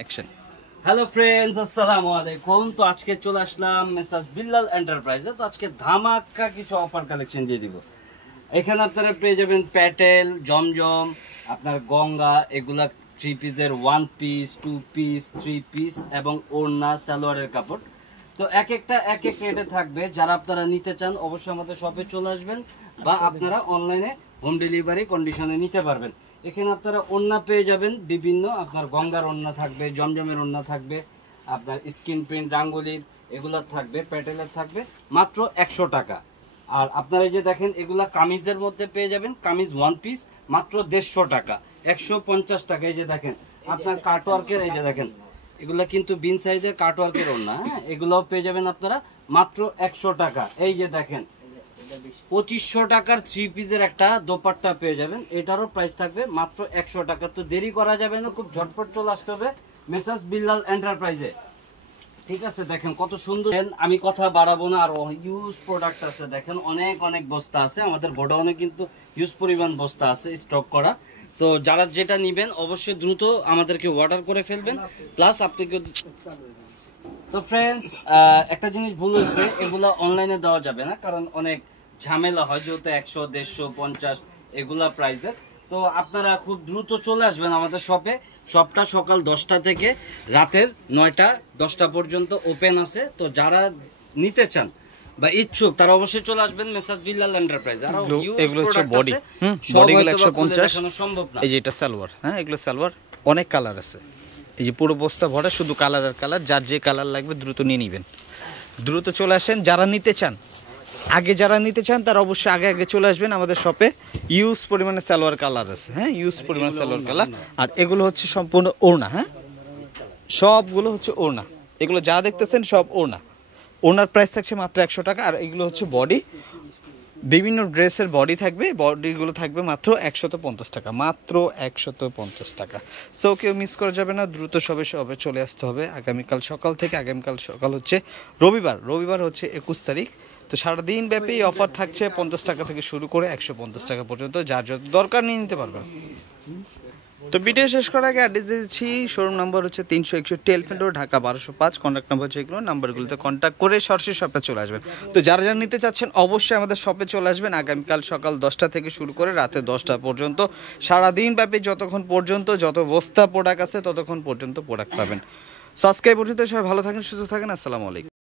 Action. Hello friends, আসসালামু আলাইকুম। তো আজকে চলে আসলাম মেসাজ বিল্লাল এন্টারপ্রাইজে। তো আজকে ধামাকা কিছু অফার কালেকশন দিয়ে দিব। এখানে আপনারা পেয়ে যাবেন প্যাটেল, জমজম, আপনার গঙ্গা, এগুলা 3 পিসের 1 পিস, 2 পিস, 3 পিস এবং ওড়না সালোয়ারের কাপড়। তো এক একটা রেটে থাকবে। যারা আপনারা নিতে চান অবশ্যই আমাদের শপে চলে আসবেন বা আপনারা অনলাইনে হোম ডেলিভারি কন্ডিশনে নিতে পারবেন। এখানে আপনারা ওড়না পেয়ে যাবেন বিভিন্ন, আপনার গঙ্গার ওড়না থাকবে, জমজমের ওড়না থাকবে, আপনার স্ক্রিন প্রিন্ট রাঙ্গুলির এগুলা থাকবে, প্যাটেলের থাকবে মাত্র 100 টাকা। আর আপনারা এই যে দেখেন এগুলা কামিজের মধ্যে পেয়ে যাবেন, কামিজ 1 পিস মাত্র 150 টাকা, 150 টাকা। এই যে দেখেন আপনার কাটওয়ার্কের, এই যে দেখেন এগুলা কিন্তু বিন সাইজের কাটওয়ার্কের ওড়না, হ্যাঁ, এগুলাও পেয়ে যাবেন আপনারা মাত্র 100 টাকা। এই যে দেখেন 2500 টাকার 3 পিসের একটা দোপাট্টা পেয়ে যাবেন, এটারও প্রাইস থাকবে মাত্র 100 টাকা। তো দেরি করা যাবে না, খুব ঝটপট চলে আসতে হবে মেসাজ বিল্লাল এন্টারপ্রাইজে। ঠিক আছে, দেখেন কত সুন্দর। আমি কথা বাড়াবো না, আর ইউজ প্রোডাক্ট আছে, দেখেন অনেক অনেক বস্তা আছে আমাদের গোডাউনে, কিন্তু ইউজ পরিমাণ বস্তা আছে স্টক করা। তো যারা যেটা নিবেন অবশ্যই দ্রুত আমাদেরকে অর্ডার করে ফেলবেন, প্লাস আপনাকে। তো ফ্রেন্ডস, একটা জিনিস ভুল হয়েছে, এগুলা অনলাইনে দেওয়া যাবে না, কারণ অনেক ঝামেলা হয়, যেহেতু 100, 150, 50 এগুলা প্রাইসের। তো আপনারা খুব দ্রুত চলে আসবেন আমাদের শপে। শপটা সকাল 10টা থেকে রাতের 9টা 10টা পর্যন্ত ওপেন আছে। তো যারা নিতে চান বা ইচ্ছুক তারা অবশ্যই চলে আসবেন মেসাজ বিল্লাল এন্টারপ্রাইজ। আর এগুলো হচ্ছে বডি, বডিগুলো 150 সম্ভব না। এই যে এটা সালোয়ার, হ্যাঁ এগুলো সালোয়ার, অনেক কালার আছে। এই যে পুরো বস্তা ভরা শুধু কালার আর কালার, যার যে কালার লাগবে দ্রুত নিয়ে নেবেন, দ্রুত চলে আসেন। যারা নিতে চান তারা অবশ্যই আগে চলে আসবেন আমাদের শপে। ইউজ পরিমাণে সালোয়ার কালার আছে, হ্যাঁ ইউজ পরিমাণে সালোয়ার কালার। আর এগুলো হচ্ছে সম্পূর্ণ ওড়না, হ্যাঁ সবগুলো হচ্ছে ওড়না, এগুলো যা দেখতেছেন সব ওড়না। ওড়নার প্রাইস থাকছে মাত্র 100 টাকা। আর এগুলো হচ্ছে বডি, বিভিন্ন ড্রেসের বডি থাকবে, বডিগুলো থাকবে মাত্র 150 টাকা, মাত্র 150 টাকা। সো কেউ মিস করা যাবে না, দ্রুত সবে চলে আসতে হবে আগামীকাল সকাল থেকে। আগামীকাল সকাল হচ্ছে রবিবার হচ্ছে 21 তারিখ। তো সারাদিন ব্যাপী অফার থাকছে 50 টাকা থেকে শুরু করে 150 টাকা পর্যন্ত, যার যত দরকার নিয়ে নিতে পারবেন। তো ভিডিও শেষ করার আগে অ্যাড্রেস দিয়েছি, শোরুম নাম্বার হচ্ছে 361 elephant road, Dhaka 1205। Contact number হচ্ছে এগুলো, নাম্বারগুলোতে কন্ট্যাক্ট করে সরাসরি শপে চলে আসবেন। তো যারা নিতে চাচ্ছেন অবশ্যই আমাদের শপে চলে আসবেন আগামীকাল সকাল 10টা থেকে শুরু করে রাতে 10টা পর্যন্ত। সারাদিন ব্যাপী যতক্ষণ পর্যন্ত যত বস্তা প্রোডাক্ট আছে ততক্ষণ পর্যন্ত প্রোডাক্ট পাবেন। সাবস্ক্রাইব পর্যন্ত সবাই ভালো থাকেন, সুস্থ থাকেন। আসসালামু আলাইকুম।